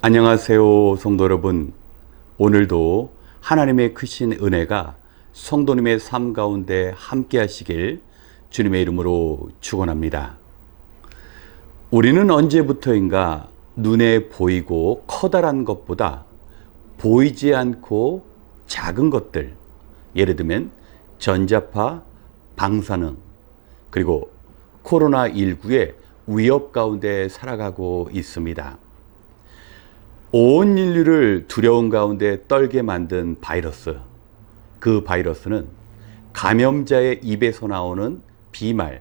안녕하세요, 성도 여러분. 오늘도 하나님의 크신 은혜가 성도님의 삶 가운데 함께 하시길 주님의 이름으로 축원합니다. 우리는 언제부터인가 눈에 보이고 커다란 것보다 보이지 않고 작은 것들, 예를 들면 전자파, 방사능, 그리고 코로나19의 위협 가운데 살아가고 있습니다. 온 인류를 두려움 가운데 떨게 만든 바이러스. 그 바이러스는 감염자의 입에서 나오는 비말,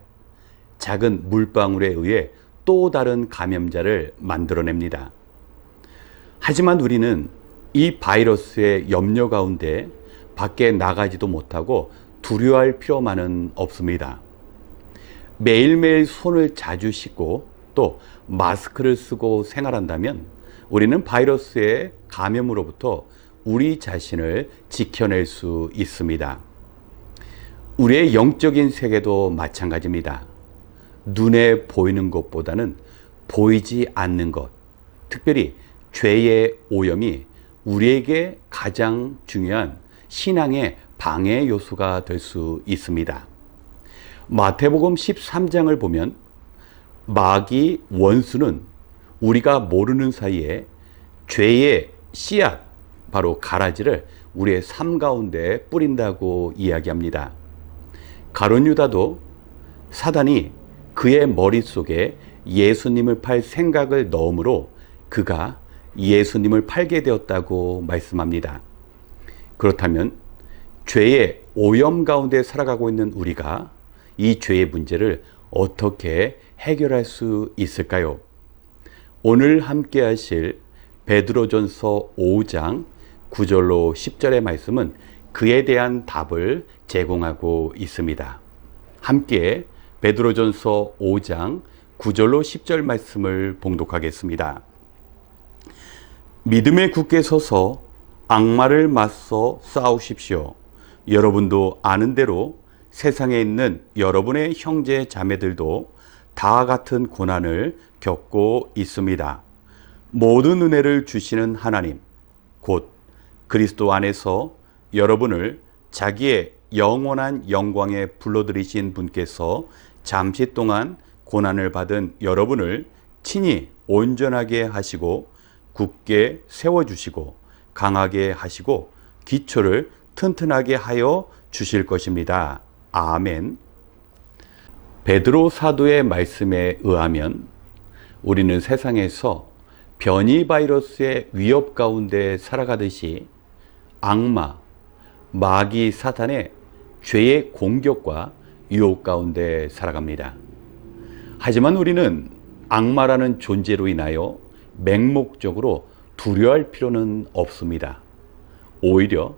작은 물방울에 의해 또 다른 감염자를 만들어냅니다. 하지만 우리는 이 바이러스의 염려 가운데 밖에 나가지도 못하고 두려워할 필요만은 없습니다. 매일매일 손을 자주 씻고 또 마스크를 쓰고 생활한다면 우리는 바이러스의 감염으로부터 우리 자신을 지켜낼 수 있습니다. 우리의 영적인 세계도 마찬가지입니다. 눈에 보이는 것보다는 보이지 않는 것, 특별히 죄의 오염이 우리에게 가장 중요한 신앙의 방해 요소가 될 수 있습니다. 마태복음 13장을 보면 마귀 원수는 우리가 모르는 사이에 죄의 씨앗, 바로 가라지를 우리의 삶 가운데 뿌린다고 이야기합니다. 가룟 유다도 사단이 그의 머릿속에 예수님을 팔 생각을 넣음으로 그가 예수님을 팔게 되었다고 말씀합니다. 그렇다면 죄의 오염 가운데 살아가고 있는 우리가 이 죄의 문제를 어떻게 해결할 수 있을까요? 오늘 함께 하실 베드로전서 5장 9절로 10절의 말씀은 그에 대한 답을 제공하고 있습니다. 함께 베드로전서 5장 9절로 10절 말씀을 봉독하겠습니다. 믿음에 굳게 서서 악마를 맞서 싸우십시오. 여러분도 아는 대로 세상에 있는 여러분의 형제 자매들도 다 같은 고난을 겪고 있습니다. 모든 은혜를 주시는 하나님, 곧 그리스도 안에서 여러분을 자기의 영원한 영광에 불러들이신 분께서 잠시 동안 고난을 받은 여러분을 친히 온전하게 하시고 굳게 세워주시고 강하게 하시고 기초를 튼튼하게 하여 주실 것입니다. 아멘. 베드로 사도의 말씀에 의하면 우리는 세상에서 변이 바이러스의 위협 가운데 살아가듯이 악마, 마귀 사탄의 죄의 공격과 유혹 가운데 살아갑니다. 하지만 우리는 악마라는 존재로 인하여 맹목적으로 두려워할 필요는 없습니다. 오히려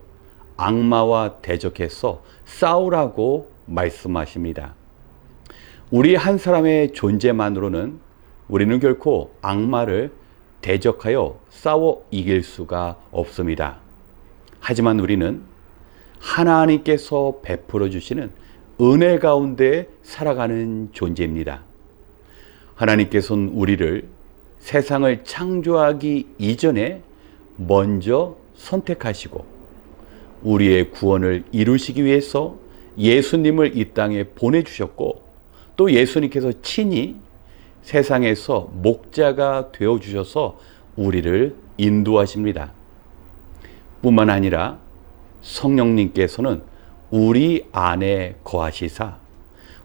악마와 대적해서 싸우라고 말씀하십니다. 우리 한 사람의 존재만으로는 우리는 결코 악마를 대적하여 싸워 이길 수가 없습니다. 하지만 우리는 하나님께서 베풀어 주시는 은혜 가운데 살아가는 존재입니다. 하나님께서는 우리를 세상을 창조하기 이전에 먼저 선택하시고 우리의 구원을 이루시기 위해서 예수님을 이 땅에 보내주셨고 또 예수님께서 친히 세상에서 목자가 되어주셔서 우리를 인도하십니다. 뿐만 아니라 성령님께서는 우리 안에 거하시사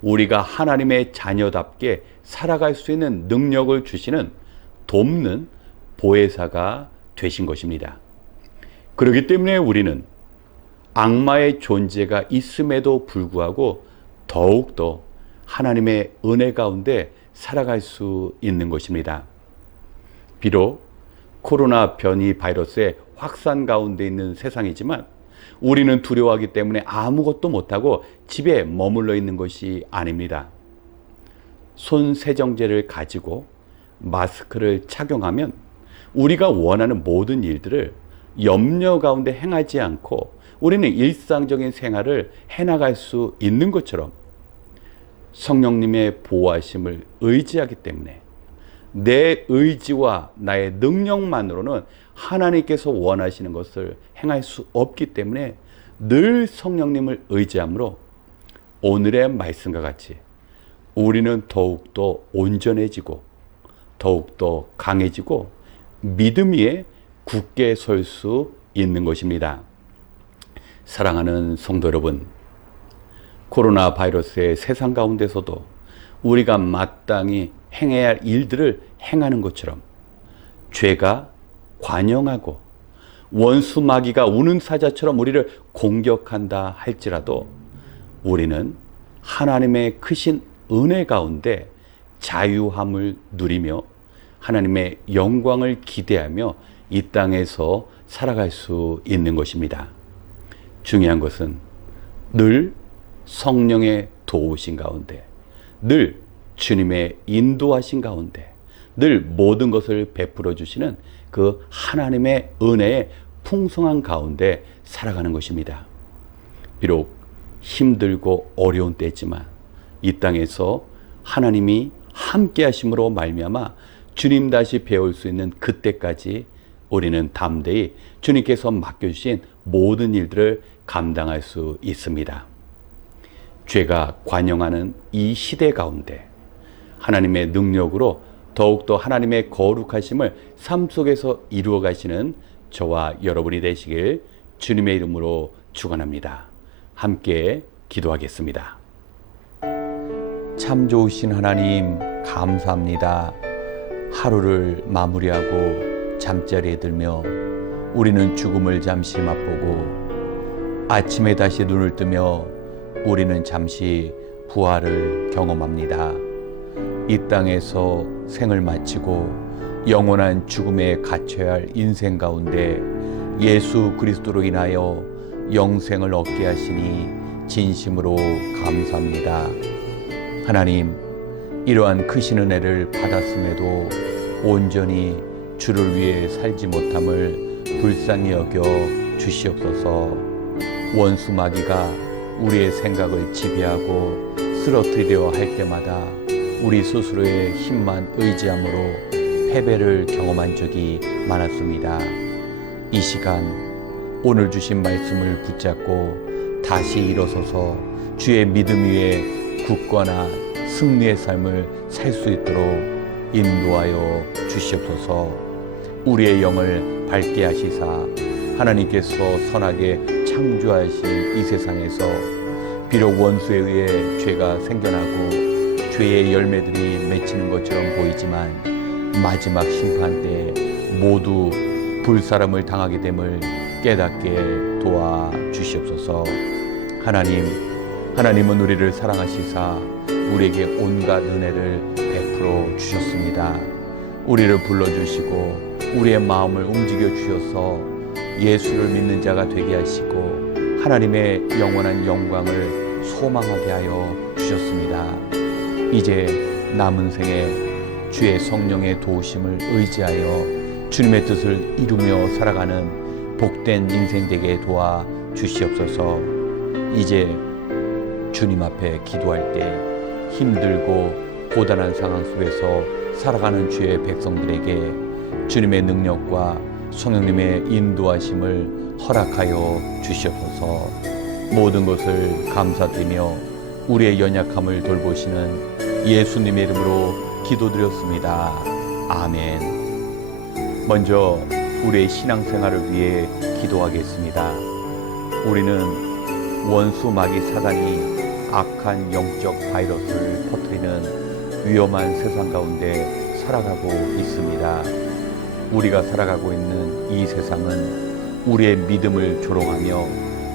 우리가 하나님의 자녀답게 살아갈 수 있는 능력을 주시는 돕는 보혜사가 되신 것입니다. 그렇기 때문에 우리는 악마의 존재가 있음에도 불구하고 더욱더 하나님의 은혜 가운데 살아갈 수 있는 것입니다. 비록 코로나 변이 바이러스의 확산 가운데 있는 세상이지만 우리는 두려워하기 때문에 아무것도 못하고 집에 머물러 있는 것이 아닙니다. 손 세정제를 가지고 마스크를 착용하면 우리가 원하는 모든 일들을 염려 가운데 행하지 않고 우리는 일상적인 생활을 해나갈 수 있는 것처럼 성령님의 보호하심을 의지하기 때문에 내 의지와 나의 능력만으로는 하나님께서 원하시는 것을 행할 수 없기 때문에 늘 성령님을 의지함으로 오늘의 말씀과 같이 우리는 더욱더 온전해지고 더욱더 강해지고 믿음 위에 굳게 설 수 있는 것입니다. 사랑하는 성도 여러분, 코로나 바이러스의 세상 가운데서도 우리가 마땅히 행해야 할 일들을 행하는 것처럼 죄가 관영하고 원수 마귀가 우는 사자처럼 우리를 공격한다 할지라도 우리는 하나님의 크신 은혜 가운데 자유함을 누리며 하나님의 영광을 기대하며 이 땅에서 살아갈 수 있는 것입니다. 중요한 것은 늘 성령의 도우신 가운데, 늘 주님의 인도하신 가운데, 늘 모든 것을 베풀어 주시는 그 하나님의 은혜의 풍성한 가운데 살아가는 것입니다. 비록 힘들고 어려운 때지만 이 땅에서 하나님이 함께 하심으로 말미암아 주님 다시 배울 수 있는 그때까지 우리는 담대히 주님께서 맡겨주신 모든 일들을 감당할 수 있습니다. 죄가 관영하는 이 시대 가운데 하나님의 능력으로 더욱더 하나님의 거룩하심을 삶 속에서 이루어 가시는 저와 여러분이 되시길 주님의 이름으로 축원합니다. 함께 기도하겠습니다. 참 좋으신 하나님 감사합니다. 하루를 마무리하고 잠자리에 들며 우리는 죽음을 잠시 맛보고 아침에 다시 눈을 뜨며 우리는 잠시 부활을 경험합니다. 이 땅에서 생을 마치고 영원한 죽음에 갇혀야 할 인생 가운데 예수 그리스도로 인하여 영생을 얻게 하시니 진심으로 감사합니다. 하나님, 이러한 크신 은혜를 받았음에도 온전히 주를 위해 살지 못함을 불쌍히 여겨 주시옵소서. 원수 마귀가 우리의 생각을 지배하고 쓰러뜨리려 할 때마다 우리 스스로의 힘만 의지함으로 패배를 경험한 적이 많았습니다. 이 시간 오늘 주신 말씀을 붙잡고 다시 일어서서 주의 믿음 위에 굳건한 승리의 삶을 살 수 있도록 인도하여 주시옵소서. 우리의 영을 밝게 하시사 하나님께서 선하게 창조하신 이 세상에서 비록 원수에 의해 죄가 생겨나고 죄의 열매들이 맺히는 것처럼 보이지만 마지막 심판 때 모두 불사람을 당하게 됨을 깨닫게 도와 주시옵소서. 하나님은 우리를 사랑하시사 우리에게 온갖 은혜를 베풀어 주셨습니다. 우리를 불러주시고 우리의 마음을 움직여 주셔서 예수를 믿는 자가 되게 하시고 하나님의 영원한 영광을 소망하게 하여 주셨습니다. 이제 남은 생에 주의 성령의 도우심을 의지하여 주님의 뜻을 이루며 살아가는 복된 인생 되게 도와 주시옵소서. 이제 주님 앞에 기도할 때 힘들고 고단한 상황 속에서 살아가는 주의 백성들에게 주님의 능력과 성령님의 인도하심을 허락하여 주시옵소서. 모든 것을 감사드리며 우리의 연약함을 돌보시는 예수님의 이름으로 기도드렸습니다. 아멘. 먼저 우리의 신앙생활을 위해 기도하겠습니다. 우리는 원수 마귀 사단이 악한 영적 바이러스를 퍼뜨리는 위험한 세상 가운데 살아가고 있습니다. 우리가 살아가고 있는 이 세상은 우리의 믿음을 조롱하며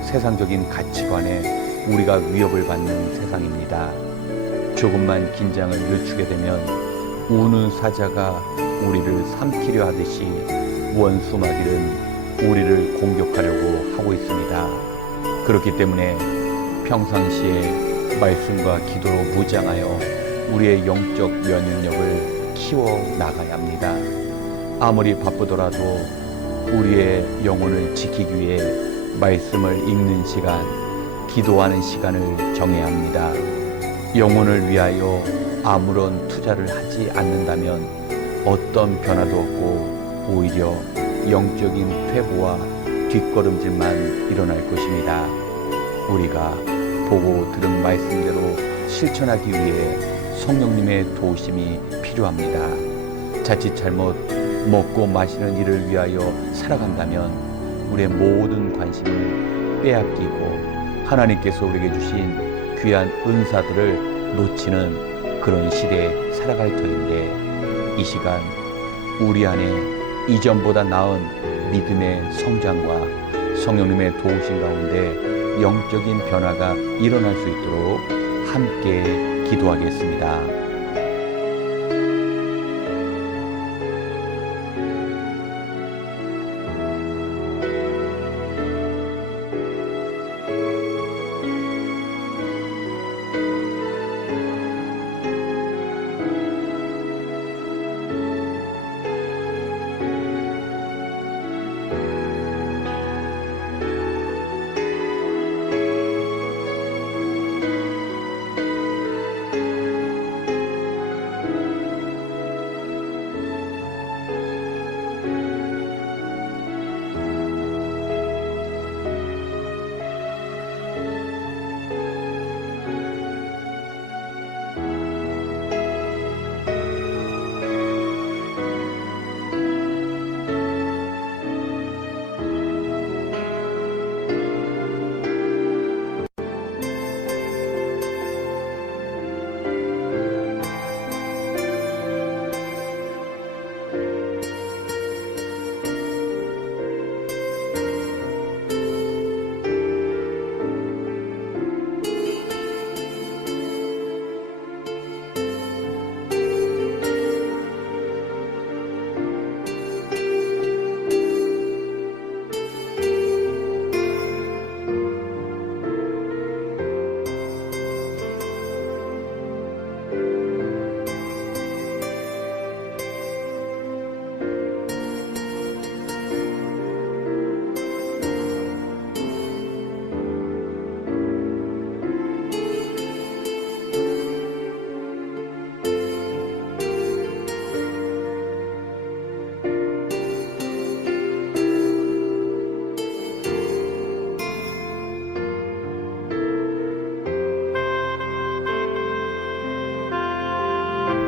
세상적인 가치관에 우리가 위협을 받는 세상입니다. 조금만 긴장을 늦추게 되면 우는 사자가 우리를 삼키려 하듯이 원수 마귀는 우리를 공격하려고 하고 있습니다. 그렇기 때문에 평상시에 말씀과 기도로 무장하여 우리의 영적 면역력을 키워 나가야 합니다. 아무리 바쁘더라도 우리의 영혼을 지키기 위해 말씀을 읽는 시간, 기도하는 시간을 정해야 합니다. 영혼을 위하여 아무런 투자를 하지 않는다면 어떤 변화도 없고 오히려 영적인 퇴보와 뒷걸음질만 일어날 것입니다. 우리가 보고 들은 말씀대로 실천하기 위해 성령님의 도우심이 필요합니다. 자칫 잘못 먹고 마시는 일을 위하여 살아간다면 우리의 모든 관심을 빼앗기고 하나님께서 우리에게 주신 귀한 은사들을 놓치는 그런 시대에 살아갈 터인데, 이 시간 우리 안에 이전보다 나은 믿음의 성장과 성령님의 도우심 가운데 영적인 변화가 일어날 수 있도록 함께 기도하겠습니다.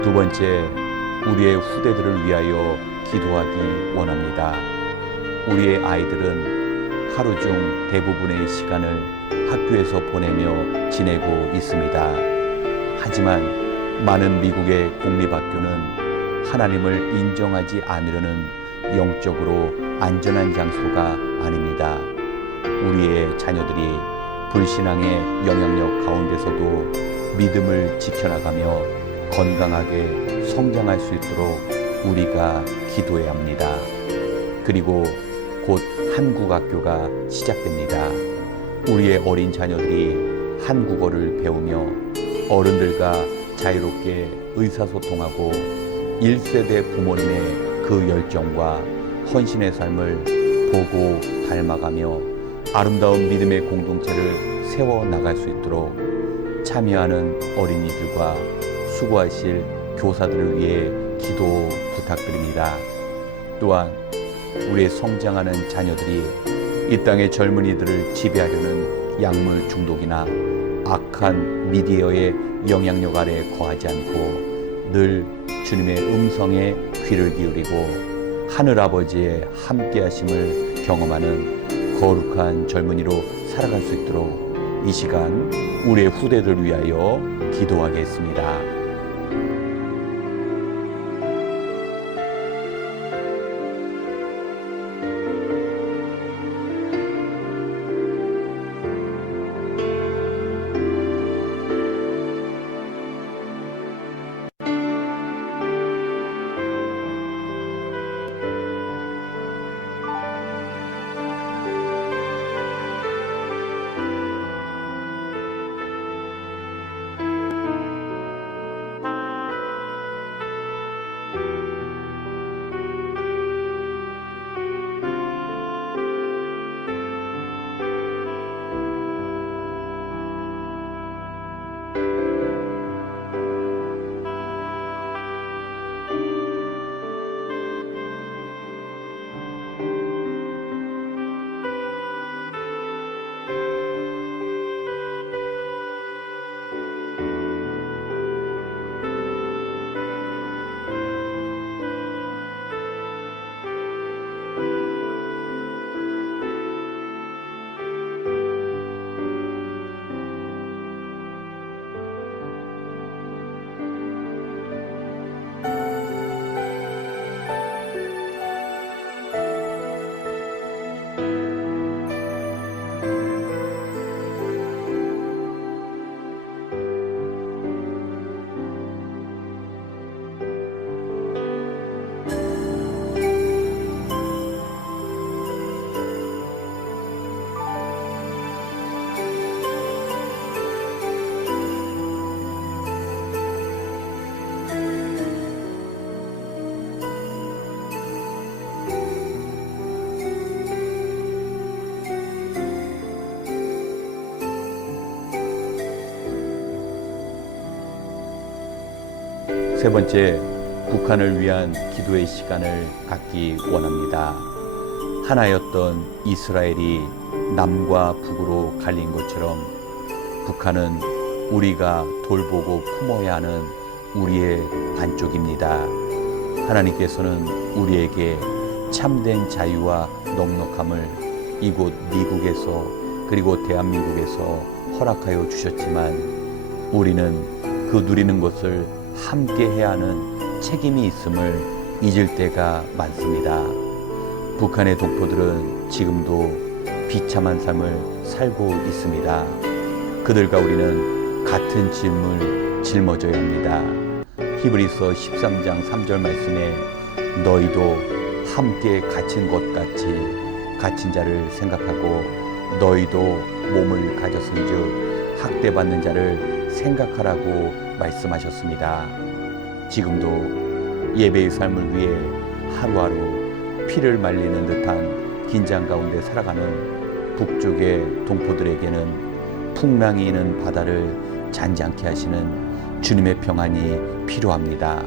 두 번째, 우리의 후대들을 위하여 기도하기 원합니다. 우리의 아이들은 하루 중 대부분의 시간을 학교에서 보내며 지내고 있습니다. 하지만 많은 미국의 공립학교는 하나님을 인정하지 않으려는 영적으로 안전한 장소가 아닙니다. 우리의 자녀들이 불신앙의 영향력 가운데서도 믿음을 지켜나가며 건강하게 성장할 수 있도록 우리가 기도해야 합니다. 그리고 곧 한국학교가 시작됩니다. 우리의 어린 자녀들이 한국어를 배우며 어른들과 자유롭게 의사소통하고 1세대 부모님의 그 열정과 헌신의 삶을 보고 닮아가며 아름다운 믿음의 공동체를 세워나갈 수 있도록 참여하는 어린이들과 수고하실 교사들을 위해 기도 부탁드립니다. 또한 우리의 성장하는 자녀들이 이 땅의 젊은이들을 지배하려는 약물 중독이나 악한 미디어의 영향력 아래 거하지 않고 늘 주님의 음성에 귀를 기울이고 하늘아버지의 함께하심을 경험하는 거룩한 젊은이로 살아갈 수 있도록 이 시간 우리의 후대들을 위하여 기도하겠습니다. 세 번째, 북한을 위한 기도의 시간을 갖기 원합니다. 하나였던 이스라엘이 남과 북으로 갈린 것처럼 북한은 우리가 돌보고 품어야 하는 우리의 반쪽입니다. 하나님께서는 우리에게 참된 자유와 넉넉함을 이곳 미국에서 그리고 대한민국에서 허락하여 주셨지만 우리는 그 누리는 것을 함께 해야 하는 책임이 있음을 잊을 때가 많습니다. 북한의 동포들은 지금도 비참한 삶을 살고 있습니다. 그들과 우리는 같은 짐을 짊어져야 합니다. 히브리서 13장 3절 말씀에 너희도 함께 갇힌 것 같이 갇힌 자를 생각하고 너희도 몸을 가졌은즉 학대받는 자를 생각하라고 말씀하셨습니다. 지금도 예배의 삶을 위해 하루하루 피를 말리는 듯한 긴장 가운데 살아가는 북쪽의 동포들에게는 풍랑이 있는 바다를 잔잔케 하시는 주님의 평안이 필요합니다.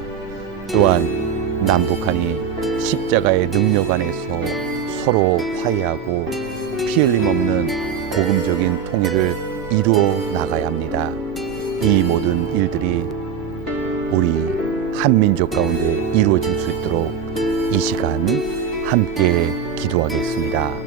또한 남북한이 십자가의 능력 안에서 서로 화해하고 피 흘림 없는 복음적인 통일을 이루어 나가야 합니다. 이 모든 일들이 우리 한민족 가운데 이루어질 수 있도록 이 시간 함께 기도하겠습니다.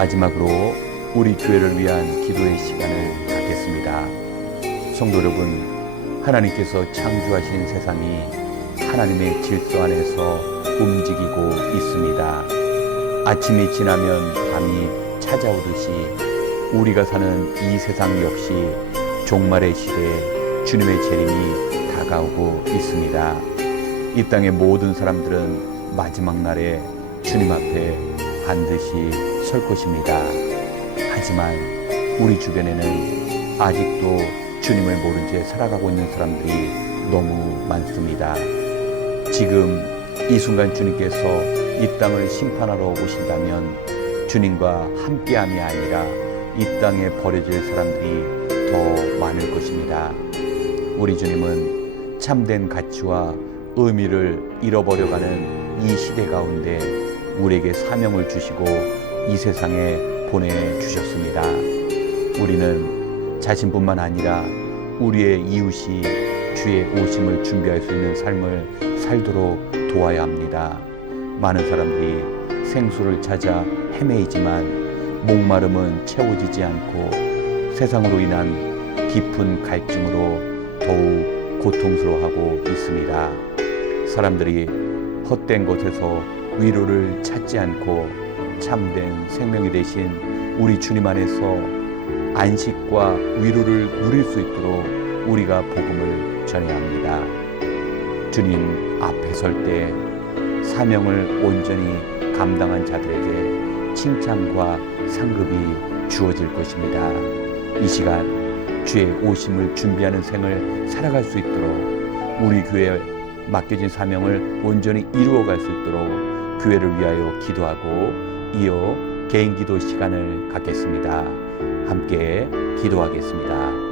마지막으로 우리 교회를 위한 기도의 시간을 갖겠습니다. 성도 여러분, 하나님께서 창조하신 세상이 하나님의 질서 안에서 움직이고 있습니다. 아침이 지나면 밤이 찾아오듯이 우리가 사는 이 세상 역시 종말의 시대에 주님의 재림이 다가오고 있습니다. 이 땅의 모든 사람들은 마지막 날에 주님 앞에 반드시 설 것입니다. 하지만 우리 주변에는 아직도 주님을 모른 채 살아가고 있는 사람들이 너무 많습니다. 지금 이 순간 주님께서 이 땅을 심판하러 오신다면 주님과 함께함이 아니라 이 땅에 버려질 사람들이 더 많을 것입니다. 우리 주님은 참된 가치와 의미를 잃어버려가는 이 시대 가운데 우리에게 사명을 주시고 이 세상에 보내주셨습니다. 우리는 자신뿐만 아니라 우리의 이웃이 주의 오심을 준비할 수 있는 삶을 살도록 도와야 합니다. 많은 사람들이 생수를 찾아 헤매이지만 목마름은 채워지지 않고 세상으로 인한 깊은 갈증으로 더욱 고통스러워하고 있습니다. 사람들이 헛된 곳에서 위로를 찾지 않고 참된 생명이 되신 우리 주님 안에서 안식과 위로를 누릴 수 있도록 우리가 복음을 전해야 합니다. 주님 앞에 설 때 사명을 온전히 감당한 자들에게 칭찬과 상급이 주어질 것입니다. 이 시간 주의 오심을 준비하는 생을 살아갈 수 있도록 우리 교회에 맡겨진 사명을 온전히 이루어갈 수 있도록 교회를 위하여 기도하고 이어 개인 기도 시간을 갖겠습니다. 함께 기도하겠습니다.